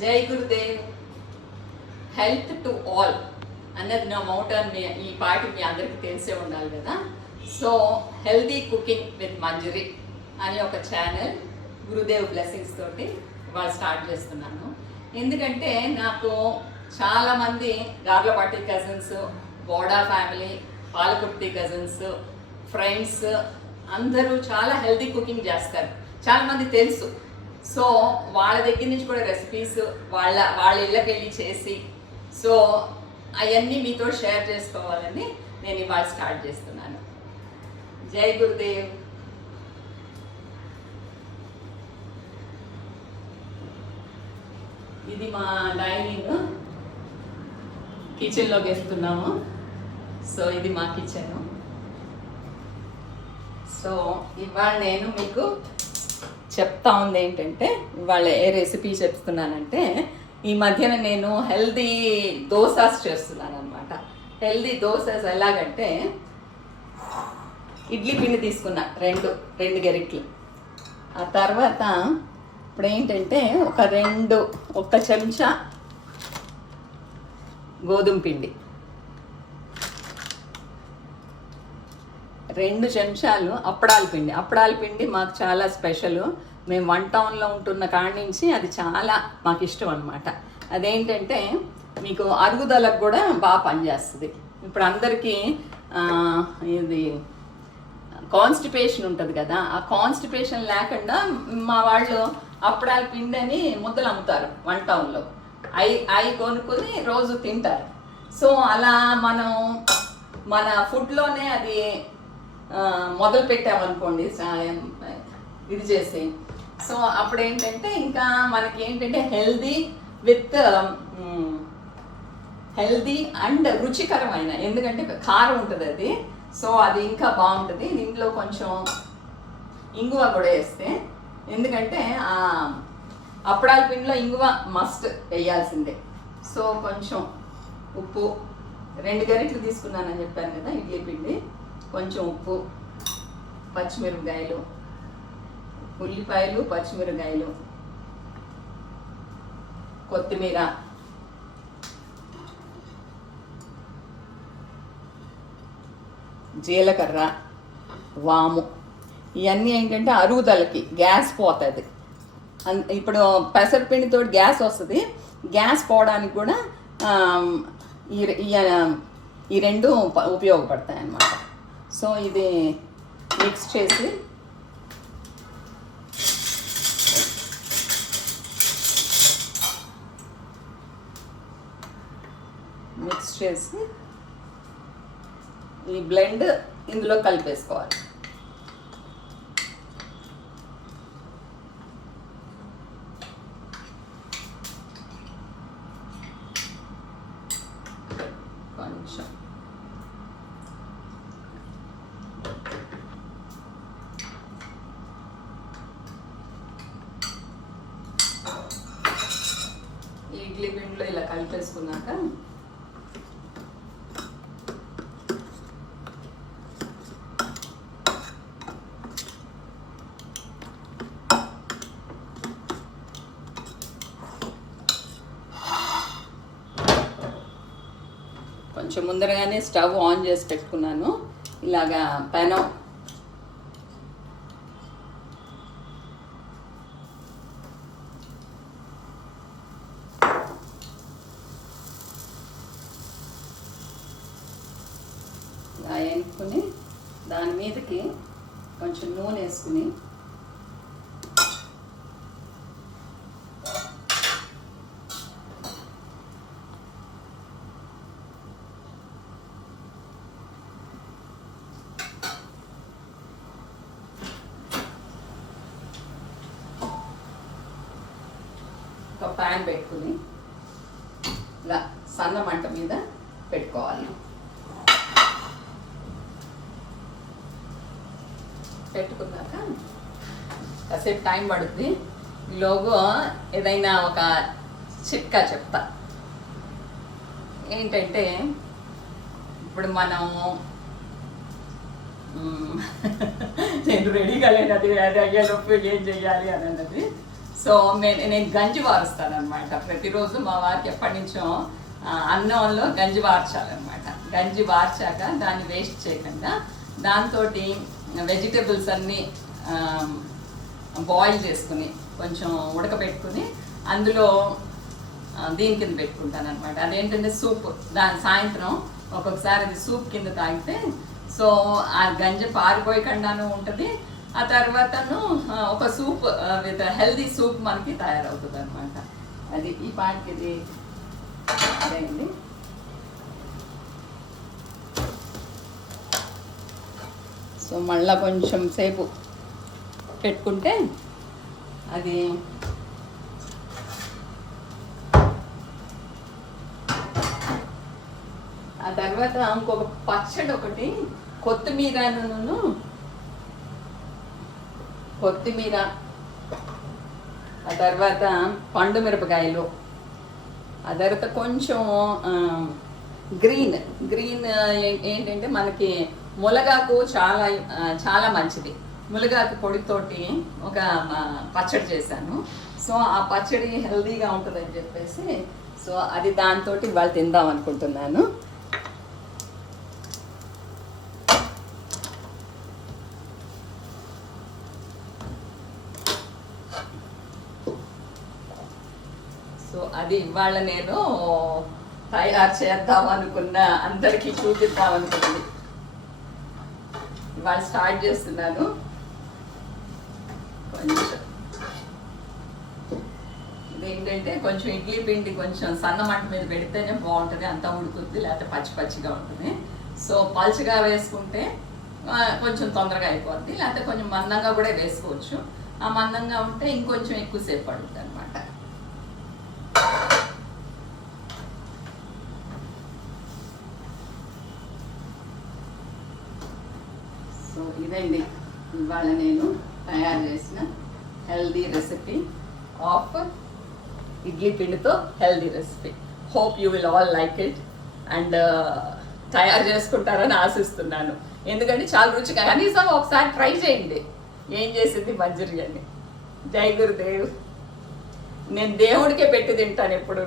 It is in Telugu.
జై గురుదేవ్. హెల్త్ టు ఆల్ అన్నది నా మోటో అని ఈ పాట మీ అందరికీ తెలిసే ఉండాలి కదా. సో హెల్దీ కుకింగ్ విత్ మంజరి అని ఒక ఛానల్ గురుదేవ్ బ్లెస్సింగ్స్ తోటి వాళ్ళు స్టార్ట్ చేస్తున్నాను. ఎందుకంటే నాకు చాలామంది Garlapati cousins, Boda family, Palakurthi cousins, friends అందరూ చాలా హెల్దీ కుకింగ్ చేస్తారు. చాలామంది తెలుసు. సో వాళ్ళ దగ్గర నుంచి కూడా రెసిపీస్ వాళ్ళ ఇళ్ళకి వెళ్ళి చేసి సో అవన్నీ మీతో షేర్ చేసుకోవాలని నేను ఇవాళ స్టార్ట్ చేస్తున్నాను. జై గురుదేవ్. ఇది మా డైనింగ్, కిచెన్లోకి వెళ్తున్నాము. సో ఇది మా కిచెన్. సో ఇవాళ నేను మీకు చెప్తా ఉంది ఏంటంటే, ఇవాళ ఏ రెసిపీ చెప్తున్నానంటే, ఈ మధ్యన నేను హెల్దీ దోసాస్ చేస్తున్నాను అనమాట. హెల్దీ దోసాస్ ఎలాగంటే, ఇడ్లీ పిండి తీసుకున్నా రెండు గరిట్లు. ఆ తర్వాత ఇప్పుడు ఏంటంటే ఒక చెంచా గోధుమ పిండి, 2 చెంచాలు అప్పడాల పిండి మాకు చాలా స్పెషల్. మేము 1 టౌన్లో ఉంటున్న కాడి నుంచి అది చాలా మాకు ఇష్టం అనమాట. అదేంటంటే మీకు అరుగుదలకు కూడా బాగా పనిచేస్తుంది. ఇప్పుడు అందరికీ ఇది కాన్స్టిపేషన్ ఉంటుంది కదా, ఆ కాన్స్టిపేషన్ లేకుండా మా వాళ్ళు అప్పడాల పిండి అని ముద్దలు అమ్ముతారు 1 టౌన్లో. అవి కొనుక్కొని రోజు తింటారు. సో అలా మనం మన ఫుడ్లోనే అది మొదలు పెట్టామనుకోండి ఇది చేసి. సో అప్పుడు ఏంటంటే ఇంకా మనకి ఏంటంటే హెల్దీ అండ్ రుచికరమైన, ఎందుకంటే కారం ఉంటుంది అది. సో అది ఇంకా బాగుంటుంది. దీంట్లో కొంచెం ఇంగువ కూడా వేస్తే, ఎందుకంటే అప్పడాల పిండిలో ఇంగువ మస్ట్ వేయాల్సిందే. సో కొంచెం ఉప్పు, 2 గరిటెలు తీసుకున్నానని చెప్పాను కదా ఇడ్లీ పిండి. కొంచెం ఉప్పు, పచ్చిమిరపకాయలు, ఉల్లిపాయలు, పచ్చిమిరపకాయలు, కొత్తిమీర, జీలకర్ర, వాము. ఇవన్నీ ఏంటంటే అరుగుదలకి, గ్యాస్ పోతుంది. ఇప్పుడు పెసరపిండితో గ్యాస్ వస్తుంది. గ్యాస్ పోవడానికి కూడా ఈ 2 ఉపయోగపడతాయి అన్నమాట. సో ఇది మిక్స్ చేసి ఈ బ్లెండ్ ఇందులో కలిపేసుకోవాలి. కొంచెం ఇడ్లీ పిండిలో ఇలా కలిపేసుకున్నాక కొంచెం ముందరగానే స్టవ్ ఆన్ చేసి పెట్టుకున్నాను. ఇలాగా పెనం ఇలా వేసుకుని దాని మీదకి కొంచెం నూనె వేసుకుని ఒక ప్యాన్ పెట్టుకుని ఇలా సన్న మంట మీద పెట్టుకోవాలి. పెట్టుకున్నాక కాసేపు టైం పడుతుంది. ఈలోగా ఏదైనా ఒక చిట్కా చెప్తా. ఏంటంటే ఇప్పుడు మనం నేను రెడీగా లేనది అది అయ్యేటప్పుడు ఏం చెయ్యాలి అని అన్నది. సో నేను గంజి వారుస్తాను అనమాట ప్రతిరోజు. మా వారికి ఎప్పటి నుంచో అన్నంలో గంజి వార్చాలన్నమాట. గంజి వార్చాక దాన్ని వేస్ట్ చేయకుండా దాంతో వెజిటేబుల్స్ అన్నీ బాయిల్ చేసుకుని కొంచెం ఉడకబెట్టుకుని అందులో దీని కింద పెట్టుకుంటాను అనమాట. అదేంటంటే సూప్. దాని సాయంత్రం ఒక్కొక్కసారి అది సూప్ కింద తాగితే సో ఆ గంజి పారిపోయకుండాను ఉంటుంది. ఆ తర్వాతను ఒక సూప్ విత్ హెల్దీ సూప్ మనకి తయారవుతుంది అనమాట. అది ఈ పాటికి ఇది అదేండి. సో మళ్ళీ కొంచెం సేపు పెట్టుకుంటే అది ఆ తర్వాత ఇంకొక పచ్చడి ఒకటి కొత్తిమీర ఆ తర్వాత పండు మిరపకాయలు ఆ తర్వాత కొంచెం గ్రీన్ ఏంటంటే మనకి ములగాకు చాలా చాలా మంచిది. ములగాకు పొడితోటి ఒక పచ్చడి చేశాను. సో ఆ పచ్చడి హెల్దీగా ఉంటుందని చెప్పేసి సో అది దాంతో ఇవాళ తిందాం అనుకుంటున్నాను. సో అది ఇవాళ నేను తయారు చేద్దాం అనుకున్న, అందరికీ చూపిద్దాం అనుకున్నది ఇవాళ స్టార్ట్ చేస్తున్నాను. కొంచెం ఇదేంటంటే కొంచెం ఇడ్లీ పిండి కొంచెం సన్న మంట మీద పెడితేనే బాగుంటుంది, అంతా ఉడుకుద్ది, లేకపోతే పచ్చి పచ్చిగా ఉంటుంది. సో పలుచగా వేసుకుంటే కొంచెం తొందరగా అయిపోద్ది, లేకపోతే కొంచెం మందంగా కూడా వేసుకోవచ్చు. ఆ మందంగా ఉంటే ఇంకొంచెం ఎక్కువసేపు పడుతుంది అనమాట. సో ఇదండి ఇవాళ నేను తయారు చేసిన హెల్దీ రెసిపీ ఆఫ్ ఇడ్లీ పిండితో healthy recipe. Hope you will all like it and తయారు చేసుకుంటారని ఆశిస్తున్నాను. ఎందుకంటే చాలా రుచిగా, కనీసం ఒకసారి ట్రై చేయండి ఏం చేసింది మంజరి అని. జై గురుదేవ్. నేను దేవుడికే పెట్టి తింటాను ఎప్పుడు.